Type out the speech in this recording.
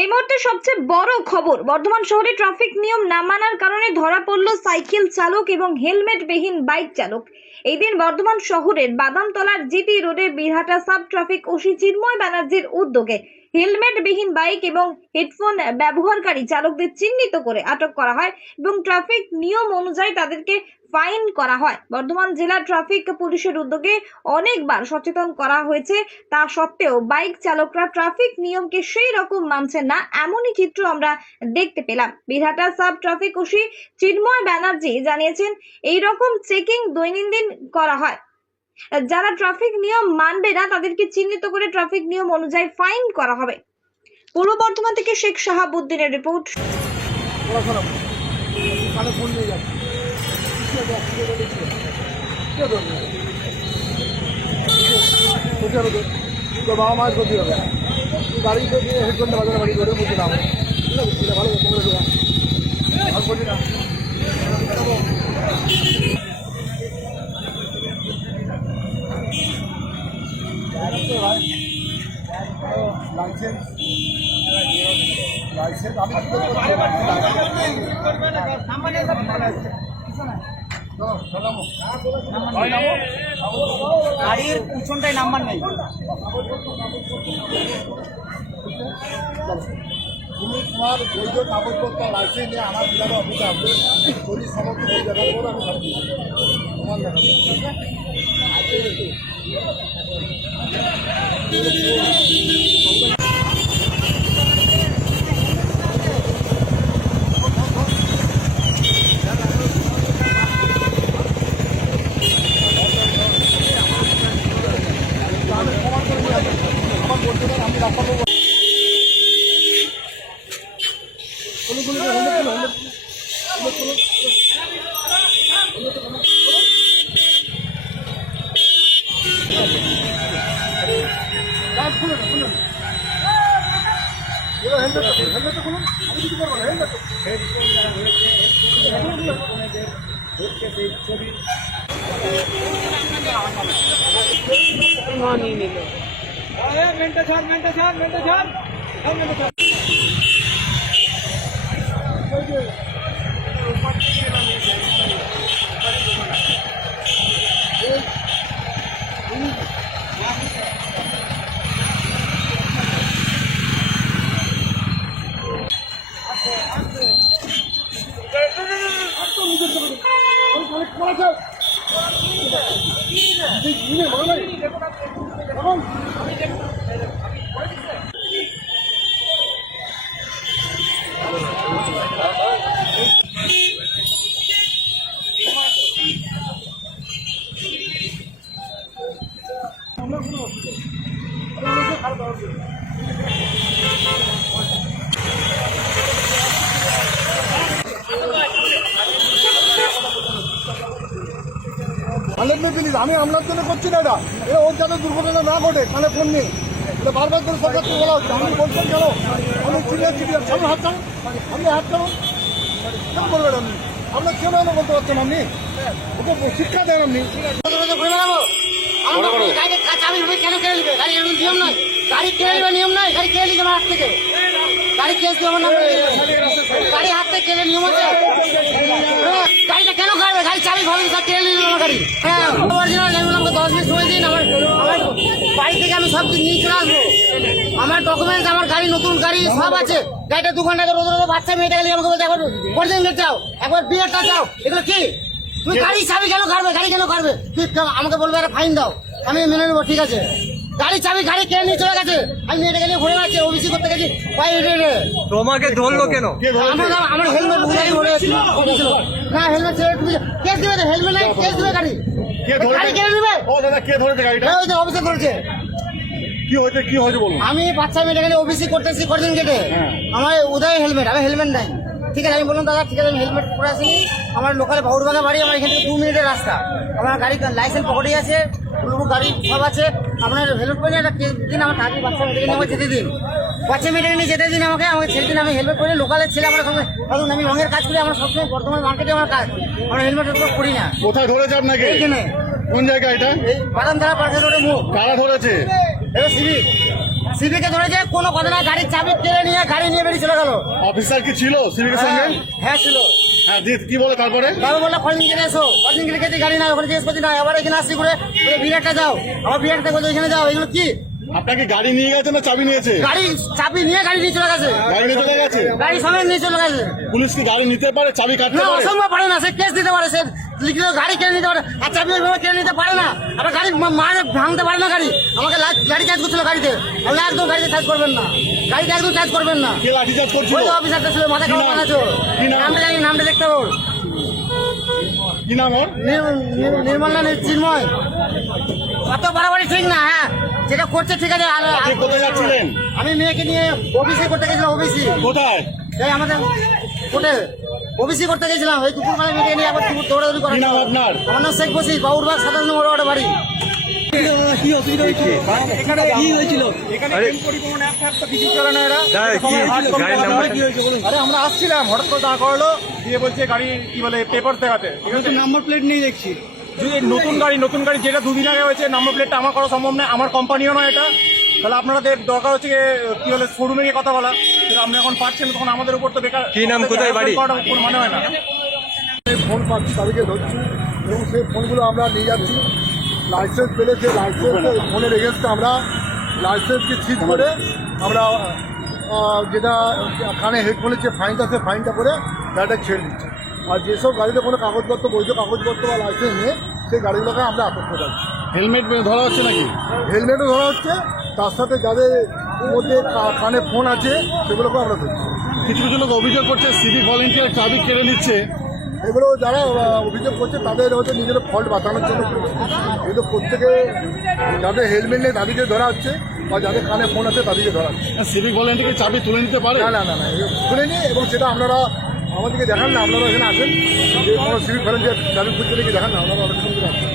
এই মুহূর্তে সবচেয়ে বড় খবর, বর্ধমান শহরে ট্রাফিক নিয়ম না মানার কারণে ধরা পড়ল সাইকেল চালক এবং হেলমেটবিহীন বাইক চালক। এই দিন বর্ধমান শহরের বাদামতলার জিটি রোডে বীরহাটা সাব ট্রাফিক ওসি চিন্ময় ব্যানার্জির উদ্যোগে হেলমেটবিহীন বাইক এবং হেডফোন ব্যবহারকারী চালকদের চিহ্নিত করে আটক করা হয় এবং ট্রাফিক নিয়ম অনুযায়ী তাদেরকে ফাইন করা হয়। বর্ধমান জেলা ট্রাফিক পুলিশের উদ্যোগে অনেকবার সচেতন করা হয়েছে, তা সত্ত্বেও বাইক চালকরা ট্রাফিক নিয়মকে সেই রকম মানছেন না, এমনই চিত্র আমরা দেখতে পেলাম। বীরহাটা সাব ট্রাফিক ওসি চিন্ময় ব্যানার্জি জানিয়েছেন, এই রকম চেকিং দৈনন্দিন করা হয়। যারা ট্রাফিক নিয়ম মানবে না তাদেরকে চিহ্নিত করে ট্রাফিক নিয়ম অনুযায়ী ফাইন করা হবে। পূর্ব বর্ধমান থেকে শেখ শাহাবুদ্দিনের রিপোর্ট। বাবা মাছ করতে হবে গাড়িতে হেডফোন বাজারে বাড়ি করে বুঝতে দাম ভালো করছি না। লাইসেন্স গাড়ির পিছনটায় নাম্বার নেই। তুমি তোমার বৈধ কাগজপত্র লাইসেন্স নিয়ে আমার বিভাগে অফিসে আসবে, শরীর সমস্ত বই দেখার পর আমি সব তোমার দেখাবো। আমার বলতে আমি রাস্তা আমি আমলার জন্য করছি না, এটা ওর যাতে দুর্ঘটনা না ঘটে কানে ফোন নিয়ে বারবার করে সরকারকে বলা হচ্ছে। আমি বলছেন কেন আমি চিড়িয়াছি সামনে হাত চালুন, আপনি হাত চালুন কেন বলবেন? আপনি আপনার কেন বলতে পারছেন? আপনি ওকে শিক্ষা দেন। আপনি কেন কেড়ে নিবে? গাড়ি এমন নিয়ম নয়, গাড়ি কেড়ে নিবে নিয়ম নয়। গাড়ি কেড়ে নিবে আমার হাত থেকে, গাড়ি কেস দিয়ে আমার নাম গাড়ি হাত থেকে কেড়ে নিয়ম আছে। গাড়িটা কেন কাটবে? গাড়ি চাবি ভালো কেড়ে নিবে আমার গাড়ি। হ্যাঁ অরিজিনাল আমি আমাকে 10 মিনিট সময় দিন, আমার বাড়ি থেকে আমি সব নিয়ে চলে আসবো। আমার ডকুমেন্টস, আমার গাড়ি নতুন গাড়ি সব আছে। গাড়িটা 2 ঘন্টা রোদ রোদে বাচ্চা মেয়েটা গেলে আমাকে বলতে একবার অরিজিনাল চাও, একবার বিয়েটা চাও, এগুলো কি? তুমি গাড়ি চাবি কেন কাটবে? গাড়ি কেন কাটবে? ঠিক আমাকে বলবে একটা ফাইন দাও, আমি মেনে নেবো, ঠিক আছে। গাড়ি চাবি গাড়ি কেন নিয়ে চলে গেছে, আমি মেয়েটাকে নিয়ে ঘুরে বেড়াচ্ছি, ওবিসি করতে গেছি। তোমাকে ধরলো কেন? আমার হেলমেট না, হেলমেট কেস দিবে, হেলমেট নাই কেস দিবে। গাড়ি গাড়ি কেন দিবে? ও দাদা কে ধরেছে গাড়িটা? অফিসে ধরেছে। কি হয়েছে বলুন। আমি বাচ্চা মেয়েটাকে নিয়ে ওবিসি করতেছি কদিন গেটে, আমার উদয় হেলমেট, আমি হেলমেট নাই। ঠিক আছে, আমি বললাম দাদা ঠিক আছে আমি হেলমেট পরে আসিনি, আমার লোকালে বাউরবাগা বাড়ি, আমার এখান থেকে 2 মিনিটের রাস্তা, আমার গাড়ি লাইসেন্স পকেটেই আছে, গাড়ি সব আছে, আপনার হেলমেট পরে একটা দিন আমার থাকি, বাচ্চা মেয়েটাকে নিয়ে আমাকে যেতে দিন, বাচ্চা মেয়েটাকে নিয়ে যেতে দিন আমাকে ছেড়ে দিন। আমি হেলমেট পরে লোকালের ছেলে, আমার সঙ্গে আমি রঙের কাজ করি, আমার সবসময় বর্তমান মার্কেটে আমার কাজ, আমরা হেলমেট করি না। কোথায় ধরেছে আপনাকে? এইখানে। কোন জায়গা এটা? এই বাদামতলা পার্কের রোডে মুখ। কারা ধরেছে? সিভিক। সিভিকে ধরেছে, কোনো কথা না, গাড়ির চাবি কেড়ে নিয়ে গাড়ি নিয়ে বেরিয়ে চলে গেল। অফিসার কি ছিল সিভিকের সঙ্গে? হ্যাঁ ছিল। হ্যাঁ, দিয়ে কি বলে তারপরে? তারপর বললো কদিন গেলে এসো, কদিন গেলে গেছি গাড়ি না, ওখানে জিজ্ঞেস করছি না, আবার এখানে আসছি করে বিরাটটা যাও, আবার বিরাটটা বলছে এখানে যাও, এগুলো কি? আপনাকে গাড়ি নিয়ে গেছে না চাবি নিয়েছে? গাড়ি চাবি নিয়ে গাড়ি নিয়ে চলে গেছে, গাড়ি নিয়ে চলে গেছে। গাড়ি সমেত নিয়ে চলে গেছে। পুলিশ কি গাড়ি নিতে পারে, চাবি কাটতে না, পারে? অসম্ভব পারে না, সে কেস দিতে পারে, সে লিখিত গাড়ি কিনে নিতে পারে, আর চাবি ওইভাবে কিনে নিতে পারে না, আবার গাড়ি মারে ভাঙতে পারে না গাড়ি। আমাকে গাড়ি চার্জ করছিল গাড়িতে, আমি একদম গাড়িতে চার্জ করবেন না, গাড়িতে একদম চার্জ করবেন না। কে লাঠিচার্জ করছিল? ওই অফিসারটা ছিল, মাথা খাওয়া বানাচ্ছো, কি নাম? নামটা জানি, নামটা দেখতে ওর কি নাম ওর? নির্মল না চিন্ময়। অত বাড়াবাড়ি ঠিক না। হ্যাঁ, যেটা করছে ঠিক আছে। আপনি কোথায় যাচ্ছিলেন? আমি মেয়েকে নিয়ে ওবিসি করতে গেছিলাম, ওবিসি কোথায়? এই আমাদের কোর্টে ওবিসি করতে গেছিলাম, ওই দুপুর বেলা মেয়েকে নিয়ে আবার দৌড়াদৌড়ি করে। কি নাম আপনার? আমার নাম শেখ বসির, বাবুরবাগ 27 নম্বর ওয়ার্ডে বাড়ি। কি অসুবিধা হয়েছে? এখানে কি হয়েছিল? আরে পরিবহন অ্যাপ তো কিছু চলে না এরা। গাড়ির নাম্বার কি হয়েছে বলুন? আরে আমরা আসছিলাম, হঠাৎ করে দাঁড় করালো, দিয়ে বলছে গাড়ি কি বলে পেপার দেখাতে, ঠিক আছে? নাম্বার প্লেট নেই দেখছি। যদি নতুন গাড়ি যেটা দুদিন আগে হয়েছে, নাম্বার প্লেটটা আমার করা সম্ভব নয়, আমার কোম্পানিও নয় এটা। তাহলে আপনাদের দরকার হচ্ছে কি বলে শোরুমে গিয়ে কথা বলা, সেটা আপনি এখন পাচ্ছেন, তখন আমাদের উপর তো বেকার। কি নাম, কোথায় বাড়ি? কোনো মানে হয় না। ফোন পাচ্ছি, তাদেরকে ধরছি এবং সেই ফোনগুলো আমরা নিয়ে যাচ্ছি। লাইসেন্স পেলে সেই লাইসেন্স ফোনের এগেনস্টে আমরা লাইসেন্সকে সিজ করে আমরা যেটা কানে হেডফোনের যে ফাইনটা আছে ফাইনটা করে গাড়িটা ছেড়ে দিচ্ছি। আর যেসব গাড়িতে কোনো কাগজপত্র বৈধ কাগজপত্র বা লাইসেন্স নেই, সেই গাড়িগুলোকে আমরা আটক করে যাচ্ছি। হেলমেট ধরা হচ্ছে নাকি? হেলমেটও ধরা হচ্ছে, তার সাথে যাদের মধ্যে কানে ফোন আছে সেগুলোকেও আমরা ধরছি। কিছু কিছু লোক অভিযোগ করছে সিভিক ভলেন্টিয়ার চাবি কেড়ে নিচ্ছে। এগুলো যারা অভিযোগ করছে তাদের হয়তো নিজের ফল্ট বাঁচানোর জন্য করছে। কিন্তু প্রত্যেকে যাদের হেলমেট নেই তাদেরকে ধরা হচ্ছে, বা যাদের কানে ফোন আছে তাদেরকে ধরা হচ্ছে। সিভিক ভলেন্টিয়ার চাবি তুলে নিতে পারে? না না না না, খুলেনি, এবং সেটা আপনারা আমাদেরকে দেখান না, আপনারা এখানে আসেন, যে কোনো সিভিক ভলেন্টিয়ার চাবি খুঁজতে লিখে দেখান না, আপনারা অনেক সুন্দর আসেন।